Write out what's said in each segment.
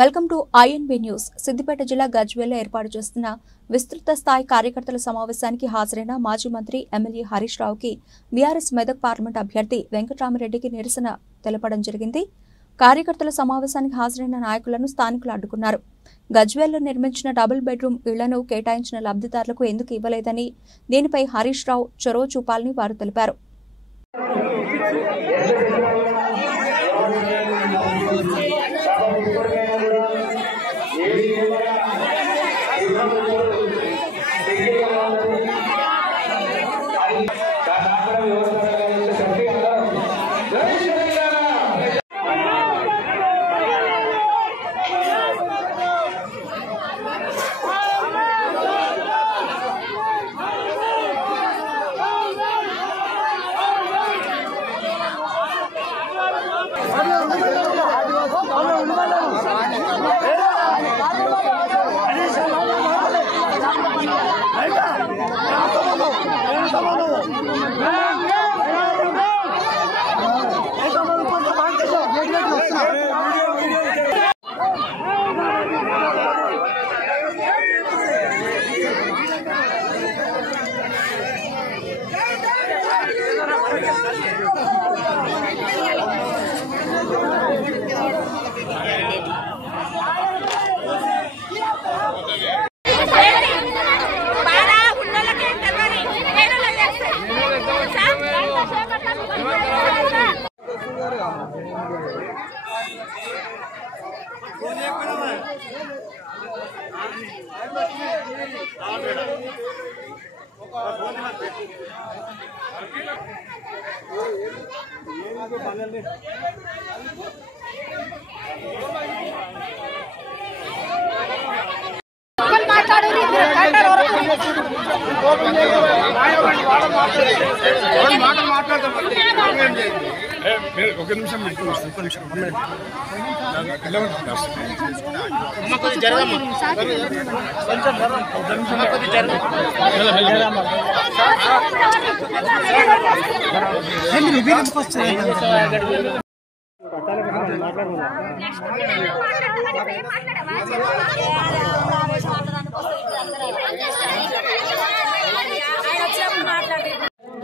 Welcome to INB news. Siddipet జిల్లా గజ్వేల్లో ఏర్పాటు చేస్తున్న విస్తృత స్థాయి కార్యకర్తల సమావేశానికి హాజరైన మాజీ మంత్రి ఎమ్మెల్యే హరీష్ రావుకి బీఆర్ఎస్ మెదక్ పార్లమెంట్ అభ్యర్థి వెంకటరామిరెడ్డికి నిరసన తెలపడం జరిగింది. కార్యకర్తల సమావేశానికి హాజరైన నాయకులను స్థానికులు అడ్డుకున్నారు. గజ్వేల్లో నిర్మించిన డబుల్ బెడ్రూమ్ ఇళ్లను కేటాయించిన లబ్ధిదారులకు ఎందుకు ఇవ్వలేదని, దీనిపై హరీష్ రావు చొరవ చూపాలని వారు తెలిపారు.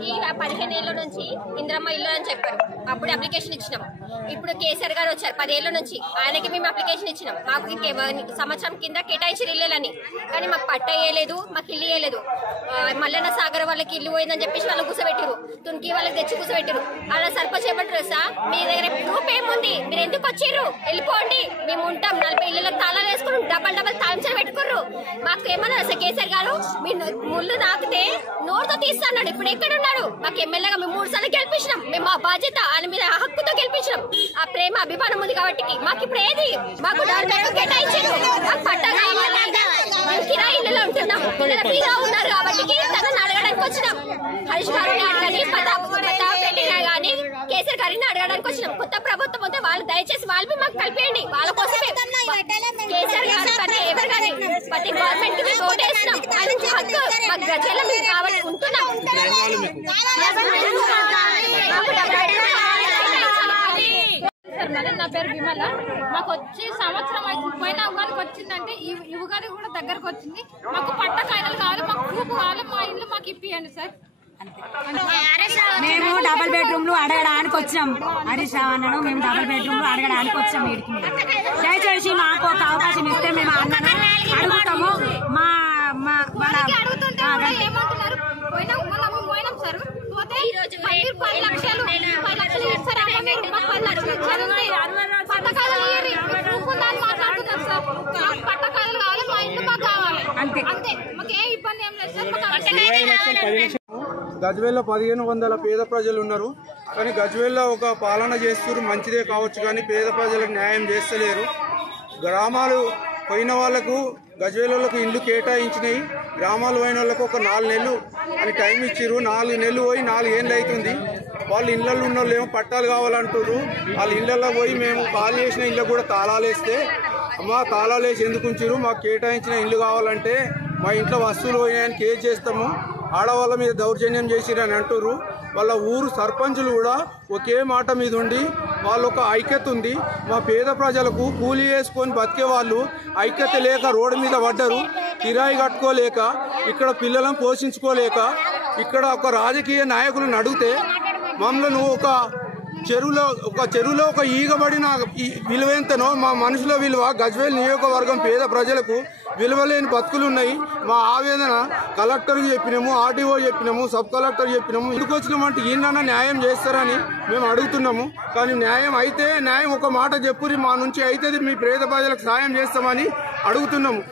ఈ 15 ఏళ్ల నుంచి ఇంద్రమ్మ ఇల్లు అని చెప్పారు. అప్పుడు అప్లికేషన్ ఇచ్చినాం. ఇప్పుడు కేసీఆర్ గారు వచ్చారు 10 ఏళ్ల నుంచి, ఆయనకి మేము అప్లికేషన్ ఇచ్చినాం. మాకు సంవత్సరం కింద కేటాయించిన ఇల్లులని, కానీ మాకు పట్ట వేయలేదు, మాకు ఇల్లు వేయలేదు. మల్లన్న సాగర్ వాళ్ళకి ఇల్లు పోయిందని చెప్పేసి వాళ్ళు కూర్చోబెట్టారు, తునికి వాళ్ళకి తెచ్చి కూర్చోబెట్టారు. అలా సర్పంచ్ ఏమంటారు సార్, మీ దగ్గర ప్రూఫ్ ఏముంది, మీరు ఎందుకు వచ్చిర్రు, వెళ్ళిపోండి, మేము ఉంటాం. 40 ఇళ్ళకి తాళాలు వేసుకుని డబల్ తాంచాలు పెట్టుకుర్రు. మాకు ఏమన్నా సార్ కేసీఆర్ గారు, మీ ముళ్ళు నాకితే నోరుతో తీస్తాడు. ఇప్పుడు ఎక్కడ ఉన్నాడు? మాకు ఎమ్మెల్యేగా మేము 3 సార్లు గెలిపించినాం. మేము మా బాధ్యత ఆయన మీద హక్కుతో గెలిపించినాం. ఆ ప్రేమ అభిమానం ఉంది కాబట్టి మాకు ఇప్పుడు ఏది, మాకు కేటాయించారు. మాకు పట్ట కావాలి, మేము కిరాయి ఇళ్ళలో ఉంటున్నాం, పిల్లల ఫ్రీగా ఉన్నారు కాబట్టి తనని అడగడానికి వచ్చినాం. హరీష్ గారిని అడగని, ప్రతాప్ రెడ్డినా గానీ కేసీఆర్ గారిని అడగడానికి వచ్చినాం. కొత్త ప్రభుత్వం వస్తే వాళ్ళు దయచేసి వాళ్ళు మాకు కలిపేయండి. వాళ్ళ కోసమే కేసీఆర్ గారు కానీ ఎవరు కానీ ప్రతి గవర్నమెంట్ కి ఓటేస్తున్నాం. హక్కు మాకు గజ్వేల్లో మేము కాబట్టి ఉంటున్నాం. నా పేరు విమల. మాకు వచ్చి సంవత్సరం పోయిన ఉగాదికి వచ్చిందంటే ఈ ఉగాది కూడా దగ్గరకు వచ్చింది. మాకు పట్ట కాయలు కావాలి, మాకు ప్రూఫ్ కావాలి, మా ఇల్లు మాకు ఇప్పియండి సార్. మేము డబుల్ బెడ్రూమ్లు అడగడానికి వచ్చాం. హరీష్ రావు అన్నాడు, మేము డబుల్ బెడ్రూమ్లు అడగడానికి వచ్చాం. వీడికి దయచేసి మాకు ఒక అవకాశం ఇస్తే మేము అడుగుతాము. ఏమంటున్నారు, పోయినాం సార్, పోతే 10 లక్షలు మాట్లాడుతున్నారు సార్. పట్టకాయలు కావాలి, మా ఇల్లు మాకు కావాలి, అంతే. మాకు ఏ ఇబ్బంది ఏం లేదు సార్. గజ్వేల్లో 1500 పేద ప్రజలు ఉన్నారు, కానీ గజ్వేల్లో ఒక పాలన చేస్తున్నారు, మంచిదే కావచ్చు, కానీ పేద ప్రజలకు న్యాయం చేస్తలేరు. గ్రామాలు పోయిన వాళ్లకు గజ్వేలకు ఇల్లు కేటాయించినాయి. గ్రామాలు పోయిన వాళ్ళకు ఒక 4 నెలలు అని టైం ఇచ్చిర్రు. 4 నెలలు పోయి 4 ఏళ్ళు అవుతుంది. వాళ్ళు ఇళ్లలో ఉన్న వాళ్ళు ఏమో పట్టాలు కావాలంటారు. వాళ్ళ ఇళ్లలో పోయి మేము ఖాళీ చేసిన ఇళ్ళకు కూడా తాళాలు వేస్తే, అమ్మ తాళాలు వేసి ఎందుకు ఉంచిరు, మాకు కేటాయించిన ఇల్లు కావాలంటే మా ఇంట్లో వస్తువులు పోయినాయని కేసు చేస్తాము, ఆడవాళ్ళ మీద దౌర్జన్యం చేసిరని అంటుర్రు. వాళ్ళ ఊరు సర్పంచులు కూడా ఒకే మాట మీద ఉండి వాళ్ళ ఒక ఐక్యత ఉంది. మా పేద ప్రజలకు కూలీ వేసుకొని బతికే వాళ్ళు ఐక్యత లేక రోడ్డు మీద పడ్డారు. కిరాయి కట్టుకోలేక, ఇక్కడ పిల్లలను పోషించుకోలేక, ఇక్కడ ఒక రాజకీయ నాయకులను అడిగితే మమ్మల్ని ఒక చెరువులో ఒక ఈగబడిన విలువెంతనో మా మనుషుల విలువ గజ్వేల్ నియోజకవర్గం పేద ప్రజలకు విలువలేని బతుకులు ఉన్నాయి. మా ఆవేదన కలెక్టర్కి చెప్పినాము, ఆర్టీఓ చెప్పినాము, సబ్ కలెక్టర్ చెప్పినాము. ఎందుకు వచ్చినామంటే ఈయన న్యాయం చేస్తారని మేము అడుగుతున్నాము. కానీ న్యాయం ఒక మాట చెప్పురి, మా నుంచి అయితే మీ పేద ప్రజలకు సాయం చేస్తామని అడుగుతున్నాము.